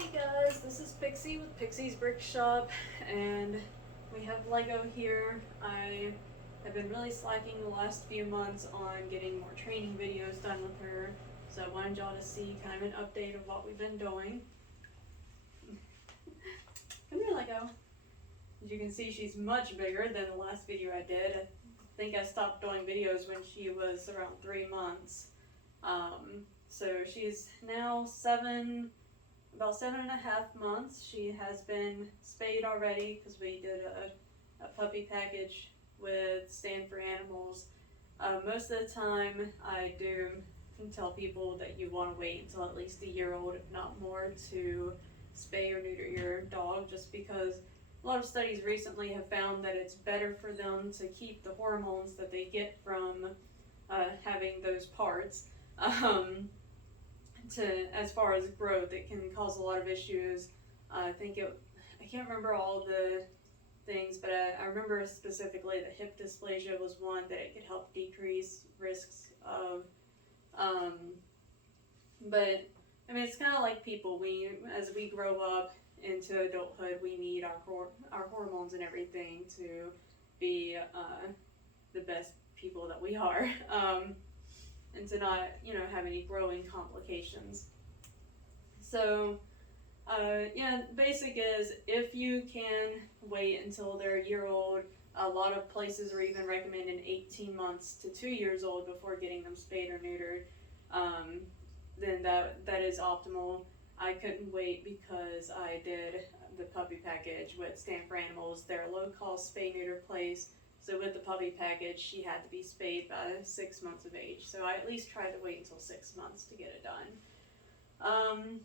Hey guys, this is Pixie with Pixie's Brick Shop, and we have Lego here. I have been really slacking the last few months on getting more training videos done with her, so I wanted y'all to see kind of an update of what we've been doing. Come here, Lego. As you can see, she's much bigger than the last video I did. I think I stopped doing videos when she was around 3 months. So she's now about 7.5 months. She has been spayed already because we did a puppy package with Stanford Animals. Most of the time I do tell people that you want to wait until at least a year old, if not more, to spay or neuter your dog, just because a lot of studies recently have found that it's better for them to keep the hormones that they get from having those parts. As far as growth, it can cause a lot of issues. I can't remember all the things, but I remember specifically that hip dysplasia was one that it could help decrease risks of. But I mean, it's kind of like people. As we grow up into adulthood, we need our hormones and everything to be the best people that we are. And to not, have any growing complications. So, basic is if you can wait until they're a year old, a lot of places are even recommending 18 months to 2 years old before getting them spayed or neutered. Then that is optimal. I couldn't wait because I did the puppy package with Stanford Animals. They're a low-cost spay-neuter place. So with the puppy package, she had to be spayed by 6 months of age. So I at least tried to wait until 6 months to get it done.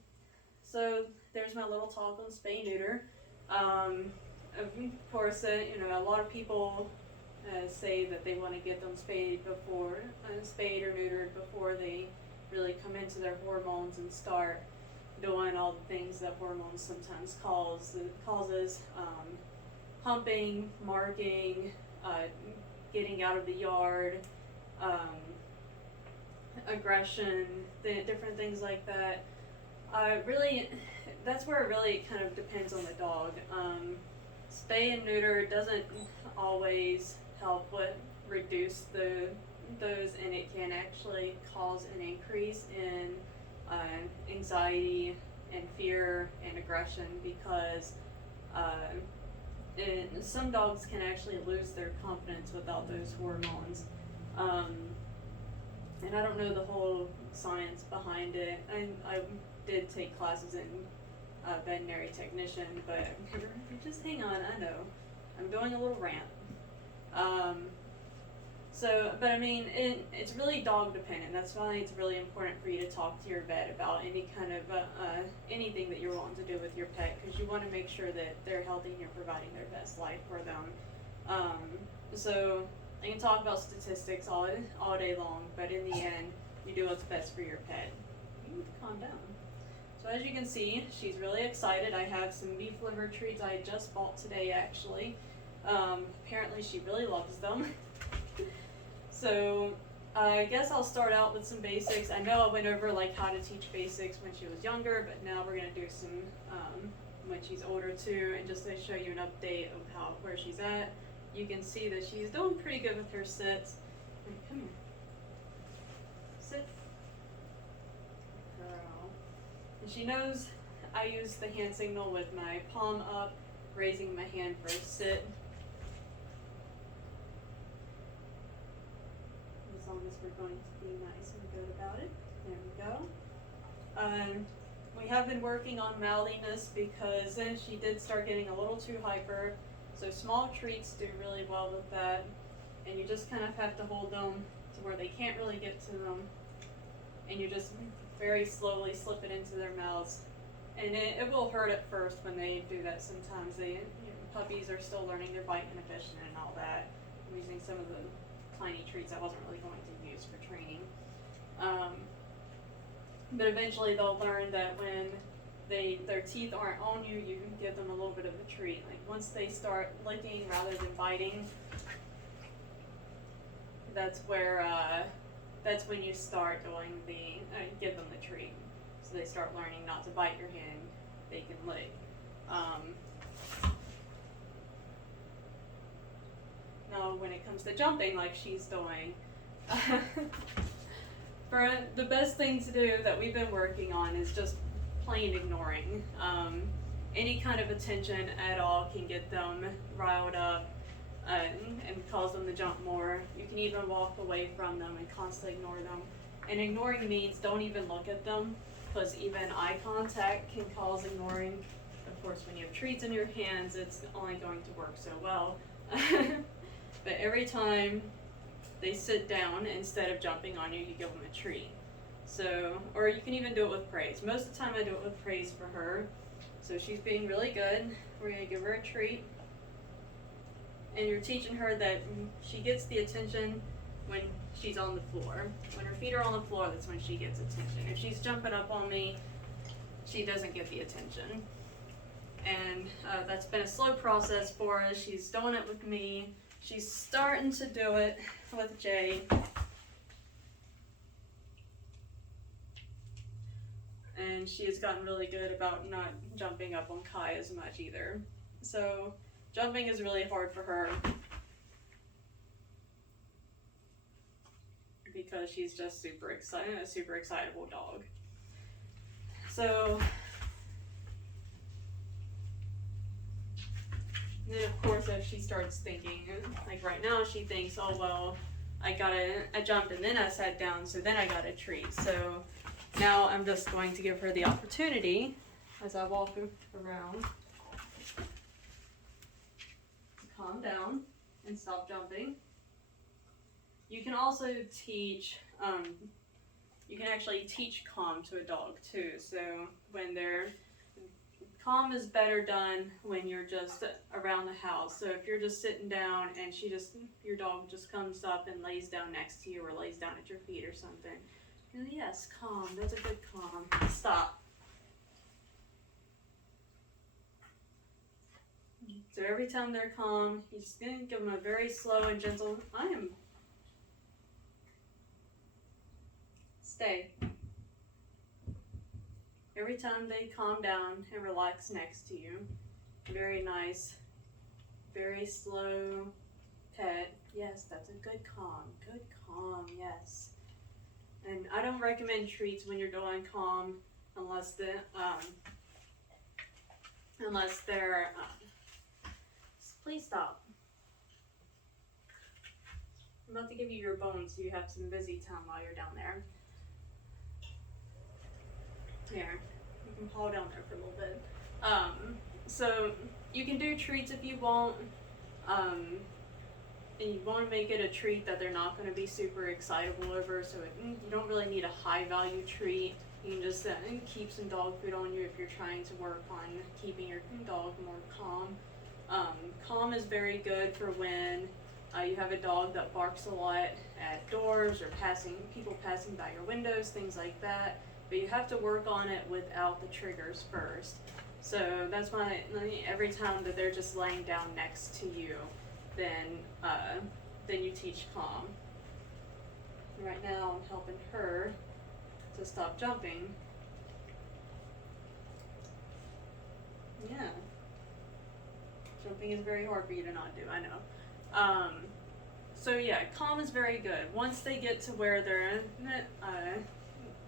So there's my little talk on spay-neuter. Of course, a lot of people say that they want to get them spayed or neutered before they really come into their hormones and start doing all the things that hormones sometimes causes. Humping, marking, getting out of the yard, aggression, different things like that. That's where it really kind of depends on the dog. Spay and neuter doesn't always help reduce those, and it can actually cause an increase in anxiety and fear and aggression because and some dogs can actually lose their confidence without those hormones. And I don't know the whole science behind it. I did take classes in veterinary technician, but just hang on, I know. I'm doing a little rant. But I mean, it's really dog dependent. That's why it's really important for you to talk to your vet about any kind of anything that you're wanting to do with your pet, because you want to make sure that they're healthy and you're providing their best life for them. So I can talk about statistics all day long, but in the end, you do what's best for your pet. You need to calm down. So as you can see, she's really excited. I have some beef liver treats I just bought today, actually. Apparently she really loves them. So I guess I'll start out with some basics. I know I went over how to teach basics when she was younger, but now we're going to do some when she's older too, and just to show you an update of where she's at. You can see that she's doing pretty good with her sits. Come here. Sit. Girl. And she knows I use the hand signal with my palm up, raising my hand for a sit. As long as we're going to be nice and good about it. There we go. We have been working on mouthiness because she did start getting a little too hyper. So small treats do really well with that. And you just kind of have to hold them to where they can't really get to them. And you just very slowly slip it into their mouths. And it will hurt at first when they do that sometimes. Puppies are still learning their bite inhibition and all that. I'm using some of the tiny treats I wasn't really going to use for training. But eventually they'll learn that when their teeth aren't on you, you can give them a little bit of a treat. Like once they start licking rather than biting, that's when you start give them the treat. So they start learning not to bite your hand they can lick. Now, when it comes to jumping, like she's doing, for the best thing to do that we've been working on is just plain ignoring. Any kind of attention at all can get them riled up and cause them to jump more. You can even walk away from them and constantly ignore them. And ignoring means don't even look at them, because even eye contact can cause ignoring. Of course, when you have treats in your hands, it's only going to work so well. But every time they sit down, instead of jumping on you, you give them a treat. So, or you can even do it with praise. Most of the time I do it with praise for her. So she's being really good. We're gonna give her a treat. And you're teaching her that she gets the attention when she's on the floor. When her feet are on the floor, that's when she gets attention. If she's jumping up on me, she doesn't get the attention. And that's been a slow process for us. She's doing it with me. She's starting to do it with Jay. And she has gotten really good about not jumping up on Kai as much either. So jumping is really hard for her because she's just super excited, a super excitable dog. So then of course if she starts thinking, like right now she thinks, oh well, I jumped and then I sat down, so then I got a treat. So now I'm just going to give her the opportunity as I walk around to calm down and stop jumping. You can also teach, you can actually teach calm to a dog too. So when calm is better done when you're just around the house. So if you're just sitting down and your dog just comes up and lays down next to you or lays down at your feet or something. Yes, calm. That's a good calm. Stop. So every time they're calm, you're just going to give them a very slow and gentle, Stay. Every time they calm down and relax next to you, very nice, very slow pet. Yes, that's a good calm. Good calm, yes. And I don't recommend treats when you're doing calm unless they're please stop. I'm about to give you your bones so you have some busy time while you're down there. Here, you can paw down there for a little bit. So you can do treats if you want. And you want to make it a treat that they're not going to be super excitable over, so you don't really need a high value treat. You can just keep some dog food on you if you're trying to work on keeping your dog more calm. Calm is very good for when you have a dog that barks a lot at doors or people passing by your windows, things like that. But you have to work on it without the triggers first. So that's why every time that they're just laying down next to you, then you teach calm. Right now I'm helping her to stop jumping. Yeah. Jumping is very hard for you to not do, I know. So yeah, calm is very good. Once they get to where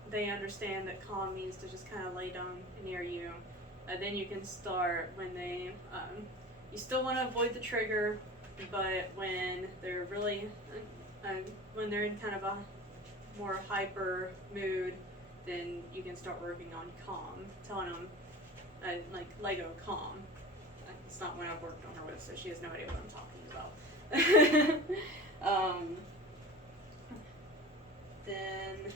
they understand that calm means to just kind of lay down near you, then you can start when you still want to avoid the trigger, but when they're really, when they're in kind of a more hyper mood, then you can start working on calm, telling them, like Lego calm. It's not what I've worked on her with, so she has no idea what I'm talking about. Then,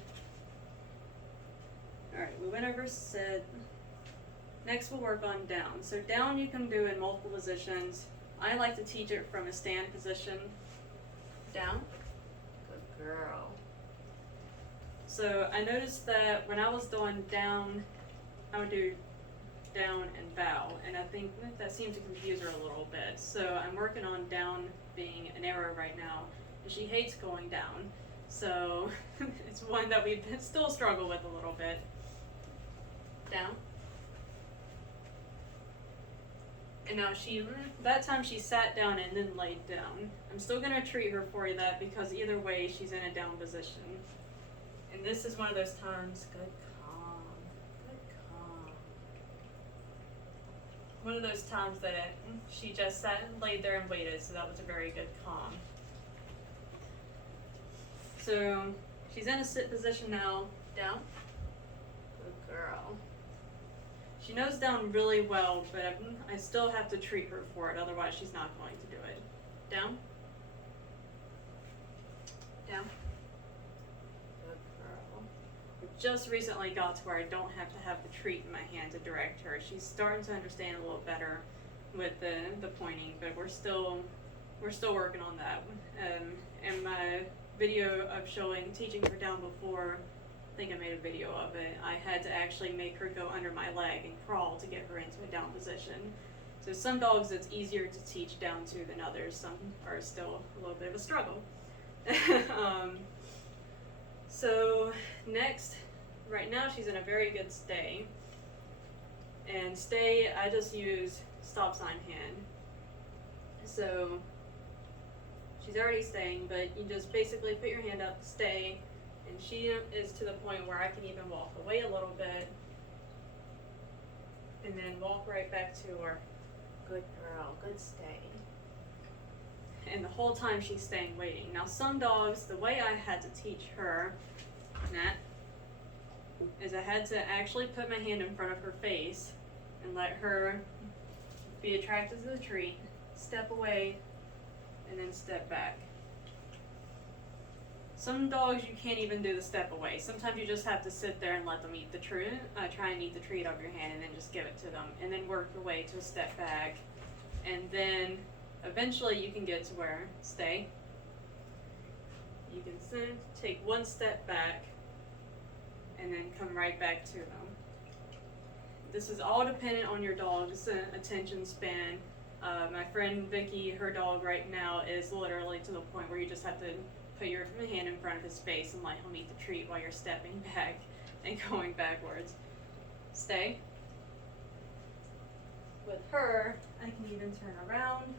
alright, we went over sit. Next we'll work on down. So down you can do in multiple positions. I like to teach it from a stand position. Down. Good girl. So I noticed that when I was doing down, I would do down and bow, and I think that seemed to confuse her a little bit. So I'm working on down being an arrow right now, and she hates going down. So it's one that we still struggle with a little bit. Down. And now that time she sat down and then laid down. I'm still gonna treat her for that because either way she's in a down position. And this is one of those times, good calm. One of those times that she just sat and laid there and waited, so that was a very good calm. So she's in a sit position now, down. Good girl. She knows down really well, but I still have to treat her for it, otherwise she's not going to do it. Down. Down. Good girl. We just recently got to where I don't have to have the treat in my hand to direct her. She's starting to understand a little better with the pointing, but we're still working on that. In my video of teaching her down before, I think I made a video of it, I had to actually make her go under my leg and crawl to get her into a down position. So some dogs it's easier to teach down to than others. Some are still a little bit of a struggle. So next, right now she's in a very good stay. And stay, I just use stop sign hand. So she's already staying, but you just basically put your hand up, stay, and she is to the point where I can even walk away a little bit and then walk right back to her. Good girl, good stay. And the whole time she's staying waiting. Now some dogs, the way I had to teach her, Nat, is I had to actually put my hand in front of her face and let her be attracted to the treat, step away, and then step back. Some dogs you can't even do the step away. Sometimes you just have to sit there and let them eat the treat, try and eat the treat out of your hand and then just give it to them and then work your way to a step back. And then eventually you can get to where, stay. You can take one step back and then come right back to them. This is all dependent on your dog's attention span. My friend Vicky, her dog right now is literally to the point where you just have to put your hand in front of his face and let him eat the treat while you're stepping back and going backwards. Stay. With her, I can even turn around.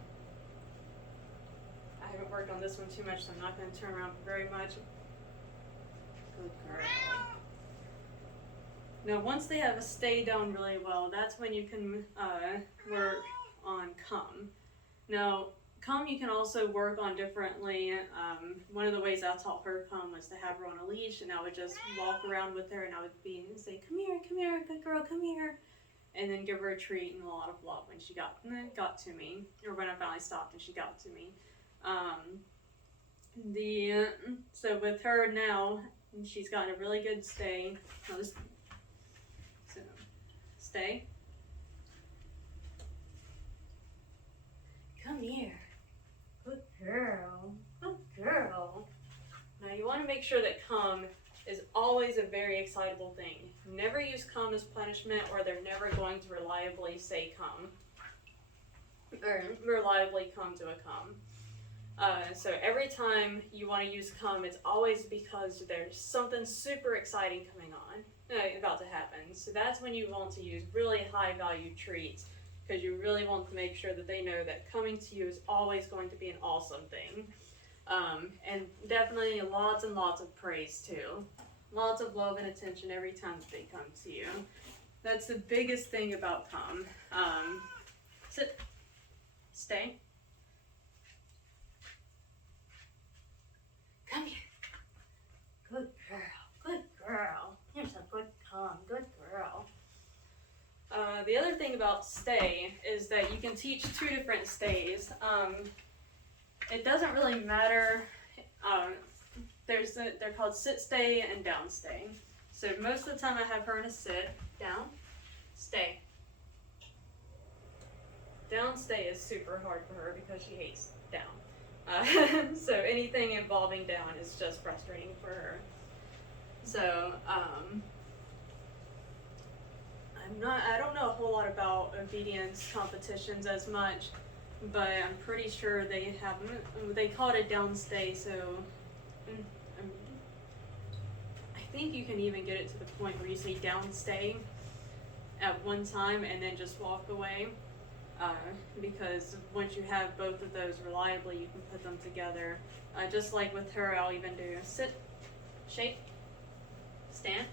I haven't worked on this one too much, so I'm not going to turn around very much. Good girl. Now, once they have a stay down really well, that's when you can work on come. Now, come you can also work on differently. One of the ways I taught her come was to have her on a leash, and I would just walk around with her, and I would say, come here, good girl, come here. And then give her a treat and a lot of love when she got to me, or when I finally stopped and she got to me. So with her now, she's gotten a really good stay. So, stay. Come here. Good girl. Good girl. Now you want to make sure that come is always a very excitable thing. Never use come as punishment, or they're never going to reliably say come. Or reliably come to a come. So every time you want to use come, it's always because there's something super exciting coming on, about to happen. So that's when you want to use really high value treats, because you really want to make sure that they know that coming to you is always going to be an awesome thing. And definitely lots and lots of praise too. Lots of love and attention every time that they come to you. That's the biggest thing about come. Sit. Stay. Come here. Good girl. Good girl. Here's a good come. Good girl. The other thing about stay is that you can teach two different stays. It doesn't really matter. They're called sit stay and down stay. So most of the time I have her in a sit, down, stay. Down stay is super hard for her because she hates down. So anything involving down is just frustrating for her. So I don't know a whole lot about obedience competitions as much, but I'm pretty sure they call it a down stay, so I think you can even get it to the point where you say down stay at one time and then just walk away. because once you have both of those reliably, you can put them together. Just like with her, I'll even do sit, shake, stand.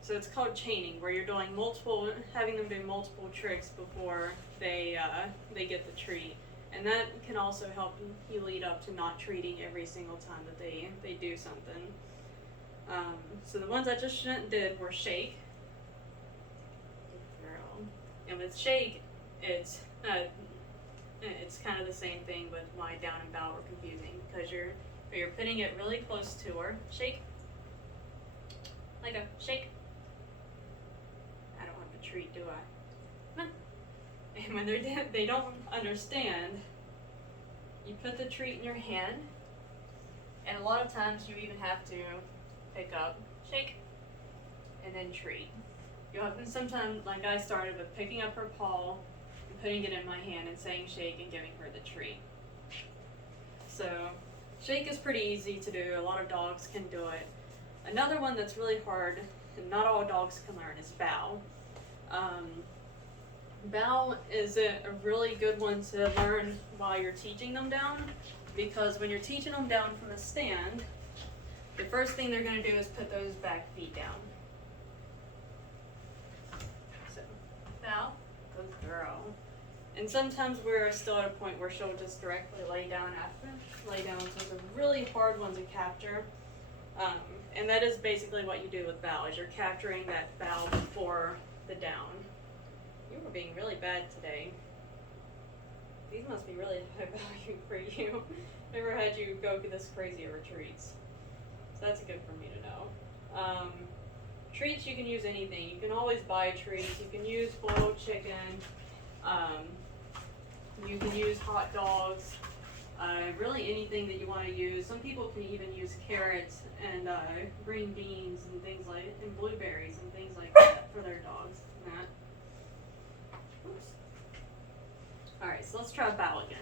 So it's called chaining, where you're doing having them do multiple tricks before they get the treat, and that can also help you lead up to not treating every single time that they do something. So the ones I just did were shake, and with shake, it's kind of the same thing, but why down and bow were confusing because you're putting it really close to her. Shake, like a shake. I don't have a treat, do I? No. And when they don't understand, you put the treat in your hand, and a lot of times you even have to pick up, shake, and then treat. You'll have sometimes, like I started with picking up her paw and putting it in my hand and saying shake and giving her the treat. So shake is pretty easy to do. A lot of dogs can do it. Another one that's really hard, and not all dogs can learn, is bow. Bow is a really good one to learn while you're teaching them down, because when you're teaching them down from a stand, the first thing they're going to do is put those back feet down. So, bow, good girl. And sometimes we're still at a point where she'll just directly lay down, so it's a really hard one to capture. And that is basically what you do with bow, is you're capturing that bow before the down. You were being really bad today. These must be really high value for you. Never had you go this crazy over treats. So that's good for me to know. Treats, you can use anything. You can always buy treats. You can use boiled chicken. You can use hot dogs. Really anything that you want to use. Some people can even use carrots and green beans and things and blueberries and things like that for their dogs. Oops. All right, so let's try bow again.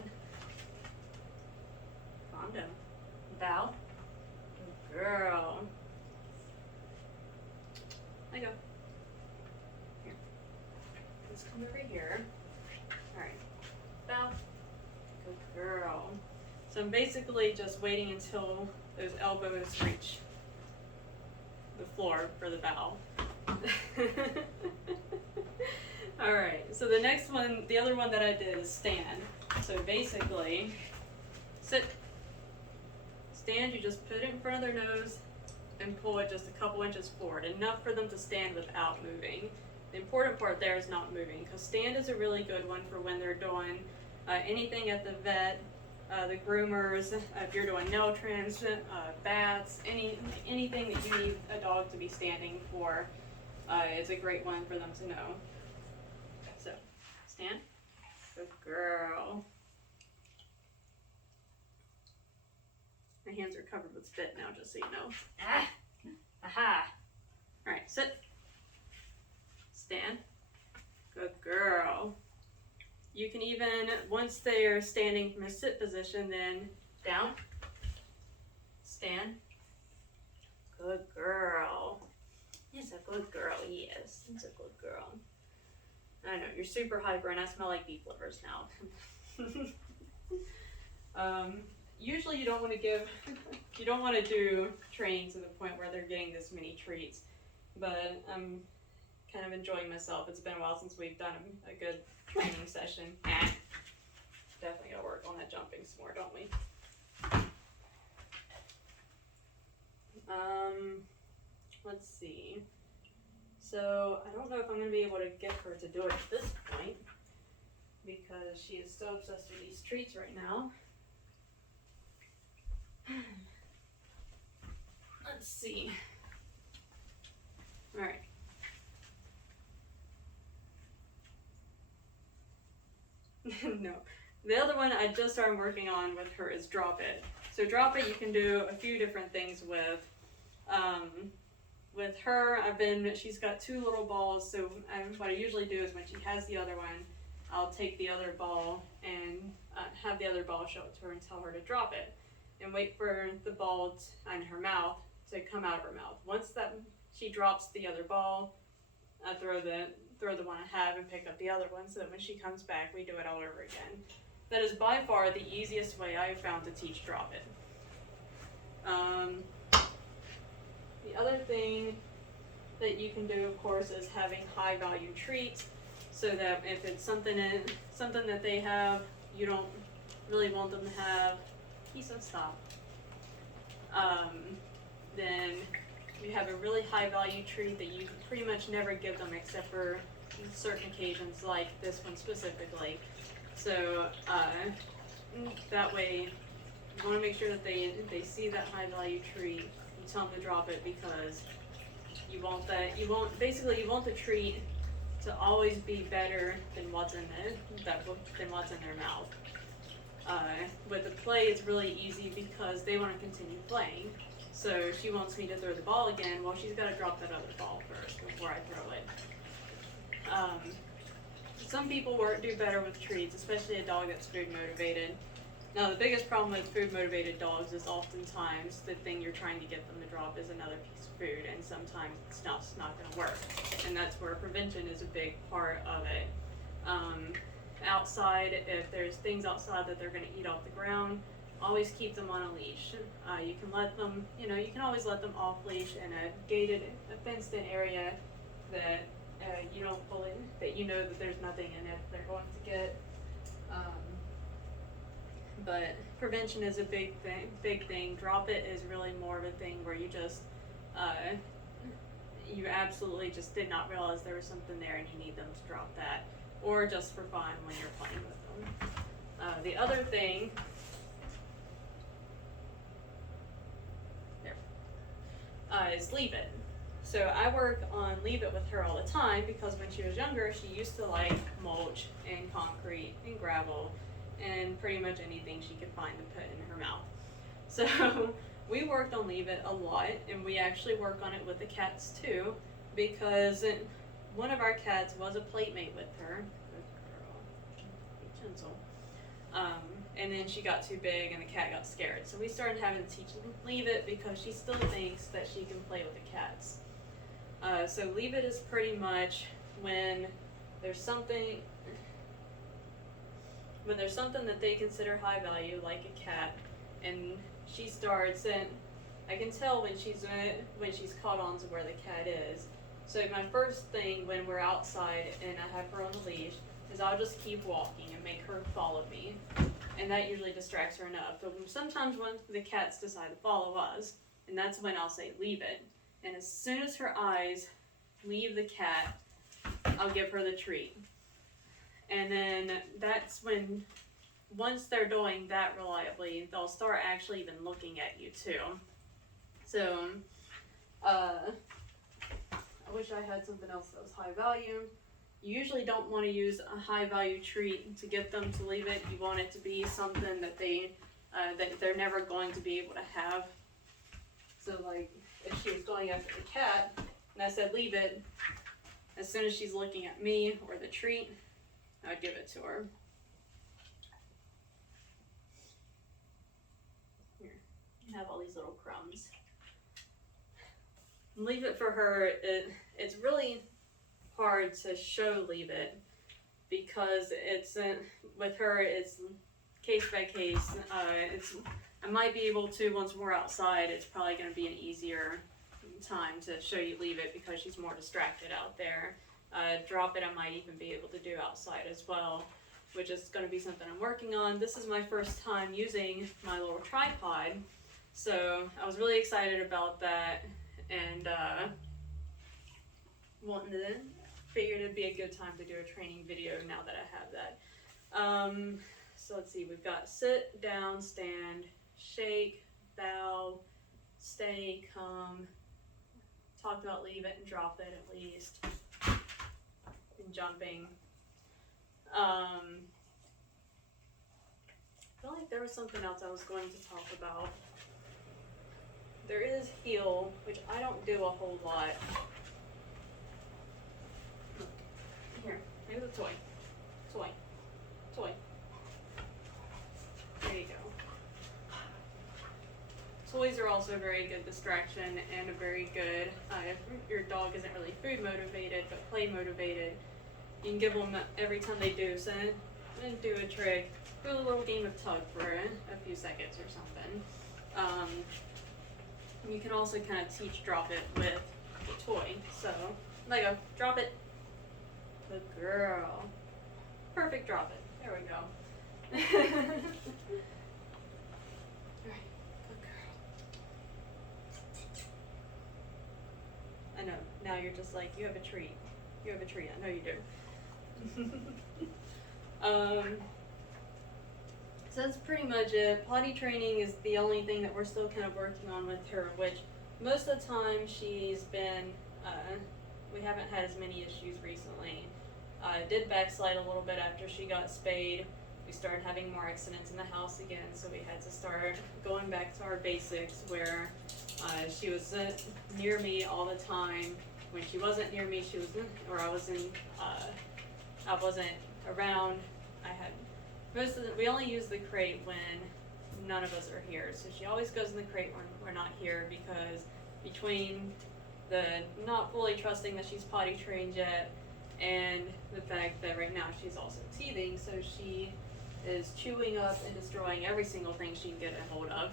Calm down. Bow. Good girl. Let go. Here. Let's come over here. All right. Bow. Good girl. So I'm basically just waiting until those elbows reach the floor for the bow. Alright, so the next one, the other one that I did is stand. So basically, sit, stand, you just put it in front of their nose and pull it just a couple inches forward, enough for them to stand without moving. The important part there is not moving, because stand is a really good one for when they're doing anything at the vet, the groomers, if you're doing nail trims, baths, anything that you need a dog to be standing for, is a great one for them to know. So, stand. Good girl. My hands are covered with spit now, just so you know. Ah! Aha! Alright, sit. Stand. Good girl. You can even, once they are standing from a sit position, then down. Stand. Good girl. It's a good girl, yes. It's a good girl. I know, you're super hyper and I smell like beef livers now. Usually you don't want to do training to the point where they're getting this many treats, but I'm kind of enjoying myself. It's been a while since we've done a good training session. Definitely gotta work on that jumping some more, don't we? Let's see. So I don't know if I'm going to be able to get her to do it at this point, because she is so obsessed with these treats right now. Let's see. All right. No. The other one I just started working on with her is drop it. So drop it, you can do a few different things with. With her, she's got two little balls, so what I usually do is when she has the other one, I'll take the other ball and have the other ball show it to her and tell her to drop it. And wait for the ball in her mouth to come out of her mouth. Once she drops the other ball, I throw the one I have and pick up the other one, so that when she comes back, we do it all over again. That is by far the easiest way I have found to teach drop it. The other thing that you can do, of course, is having high value treats, so that if it's something that they have, you don't really want them to have. He said stop. Then you have a really high value treat that you pretty much never give them except for certain occasions, like this one specifically. So that way, you want to make sure that they see that high value treat. You tell them to drop it because you want the treat to always be better than what's in their mouth. With the play, it's really easy because they want to continue playing. So she wants me to throw the ball again. Well, she's got to drop that other ball first before I throw it. Some people do better with treats, especially a dog that's food motivated. Now, the biggest problem with food motivated dogs is oftentimes the thing you're trying to get them to drop is another piece of food, and sometimes it's not going to work. And that's where prevention is a big part of it. Outside, if there's things outside that they're going to eat off the ground, always keep them on a leash. You can let them, you can always let them off leash in a fenced-in area that you don't fully, that you know that there's nothing in it they're going to get. But prevention is a big thing. Drop it is really more of a thing where you just, you absolutely just did not realize there was something there and you need them to drop that, or just for fun when you're playing with them. The other thing, is leave it. So I work on leave it with her all the time because when she was younger, she used to like mulch and concrete and gravel and pretty much anything she could find to put in her mouth. So we worked on leave it a lot, and we actually work on it with the cats too, because one of our cats was a playmate with her. Good girl. Be gentle. And then she got too big and the cat got scared. So we started having to teach them leave it because she still thinks that she can play with the cats. So leave it is pretty much when there's something that they consider high value, like a cat, and she starts, and I can tell when she's caught on to where the cat is. So my first thing when we're outside and I have her on the leash is I'll just keep walking and make her follow me, and that usually distracts her enough. But sometimes when the cats decide to follow us, and that's when I'll say leave it. And as soon as her eyes leave the cat, I'll give her the treat. And then that's when, once they're doing that reliably, they'll start actually even looking at you too. So, I wish I had something else that was high value. You usually don't want to use a high value treat to get them to leave it. You want it to be something that they're never going to be able to have. So like, if she was going after the cat, and I said leave it, as soon as she's looking at me or the treat, I'd give it to her. Here, you have all these little crumbs. Leave it for her, it's really hard to show leave it because it's with her, it's case by case. I might be able to, once we're outside, it's probably going to be an easier time to show you leave it because she's more distracted out there. Drop it I might even be able to do outside as well, which is going to be something I'm working on. This is my first time using my little tripod, so I was really excited about that, and figured it'd be a good time to do a training video now that I have that. So let's see, we've got sit, down, stand, shake, bow, stay, come. Talked about leave it and drop it at least. And jumping. I feel like there was something else I was going to talk about. There is heel, which I don't do a whole lot. Here, here's a toy. Toy. There you go. Toys are also a very good distraction and a very good, if your dog isn't really food motivated but play motivated, you can give them every time they do something, then do a trick, do a little game of tug for a few seconds or something. You can also kind of teach drop it with the toy. So, there you go, drop it. Good girl. Perfect, drop it. There we go. Alright, good girl. I know, now you're just like, you have a treat. You have a treat, I know you do. So that's pretty much it. Potty training is the only thing that we're still kind of working on with her, which most of the time she's been, we haven't had as many issues recently. Did backslide a little bit after she got spayed. We started having more accidents in the house again, so we had to start going back to our basics where she was near me all the time. When she wasn't near me, she was, or I wasn't around. We only use the crate when none of us are here. So she always goes in the crate when we're not here, because between the not fully trusting that she's potty trained yet and the fact that right now she's also teething, so she is chewing up and destroying every single thing she can get a hold of.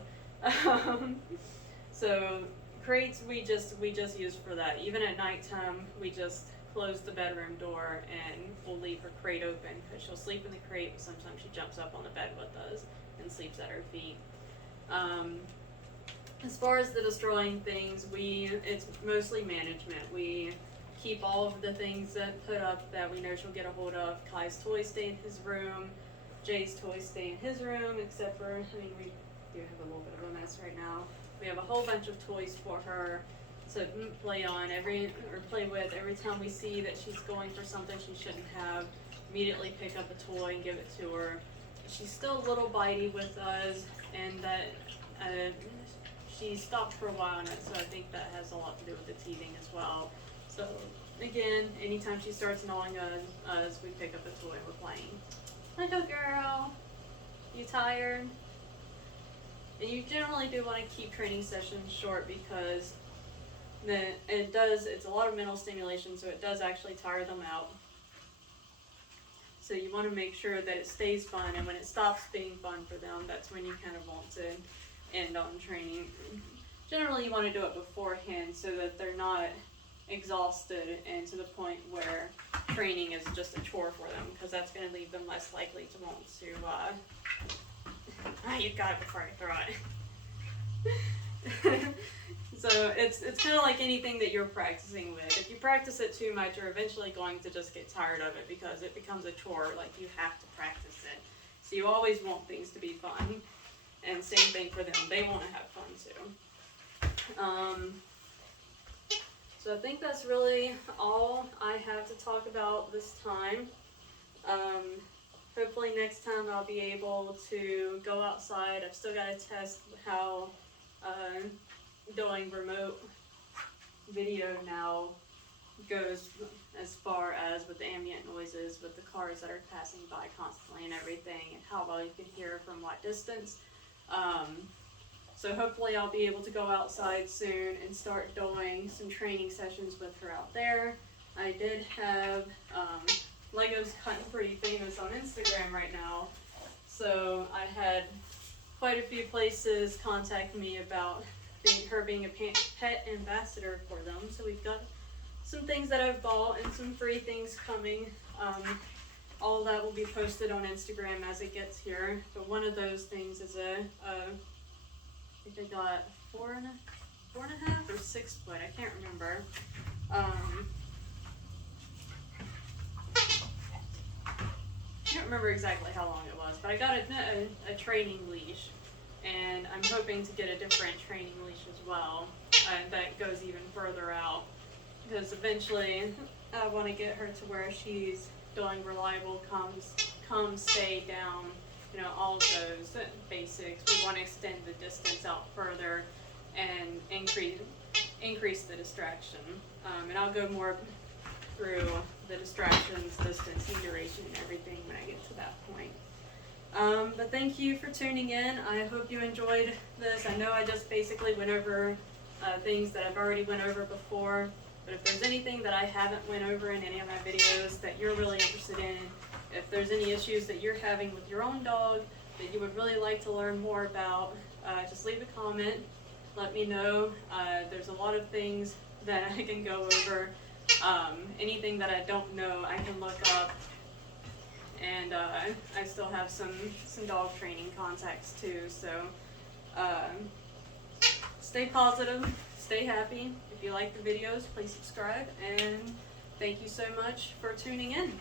So crates we just use for that. Even at nighttime, we just close the bedroom door and we'll leave her crate open because she'll sleep in the crate, but sometimes she jumps up on the bed with us and sleeps at her feet. As far as the destroying things, it's mostly management. We keep all of the things that put up that we know she'll get a hold of. Kai's toys stay in his room, Jay's toys stay in his room, except for, we do have a little bit of a mess right now. We have a whole bunch of toys for her to play on play with. Every time we see that she's going for something she shouldn't have, immediately pick up a toy and give it to her. She's still a little bitey with us, and that she stopped for a while on it, so I think that has a lot to do with the teething as well. So again, anytime she starts gnawing us, we pick up a toy and we're playing. Little girl, you tired? And you generally do want to keep training sessions short because it's a lot of mental stimulation, so it does actually tire them out. So you want to make sure that it stays fun, and when it stops being fun for them, that's when you kind of want to end on training. Generally you want to do it beforehand so that they're not exhausted and to the point where training is just a chore for them, because that's going to leave them less likely to want to you got it before I throw it. So it's kind of like anything that you're practicing with. If you practice it too much, you're eventually going to just get tired of it because it becomes a chore, like you have to practice it. So you always want things to be fun, and same thing for them. They want to have fun too. So I think that's really all I have to talk about this time. Hopefully next time I'll be able to go outside. I've still got to test how doing remote video now goes as far as with the ambient noises, with the cars that are passing by constantly and everything, and how well you can hear from what distance. So hopefully I'll be able to go outside soon and start doing some training sessions with her out there. I did have Legos gotten pretty famous on Instagram right now, so I had quite a few places contact me about her being a pet ambassador for them. So we've got some things that I've bought and some free things coming. All that will be posted on Instagram as it gets here. But one of those things is I think I got 4.5 or 6 foot. I can't remember. I can't remember exactly how long it was, but I got a training leash, and I'm hoping to get a different training leash as well that goes even further out, because eventually I want to get her to where she's doing reliable come, stay, down, all of those basics. We want to extend the distance out further and increase the distraction. And I'll go more through the distractions, distance, and duration, and everything when I get to that point. But thank you for tuning in. I hope you enjoyed this. I know I just basically went over things that I've already went over before, but if there's anything that I haven't went over in any of my videos that you're really interested in, if there's any issues that you're having with your own dog that you would really like to learn more about, just leave a comment. Let me know. There's a lot of things that I can go over. Anything that I don't know, I can look up. And I still have some dog training contacts too. So stay positive, stay happy. If you like the videos, please subscribe. And thank you so much for tuning in.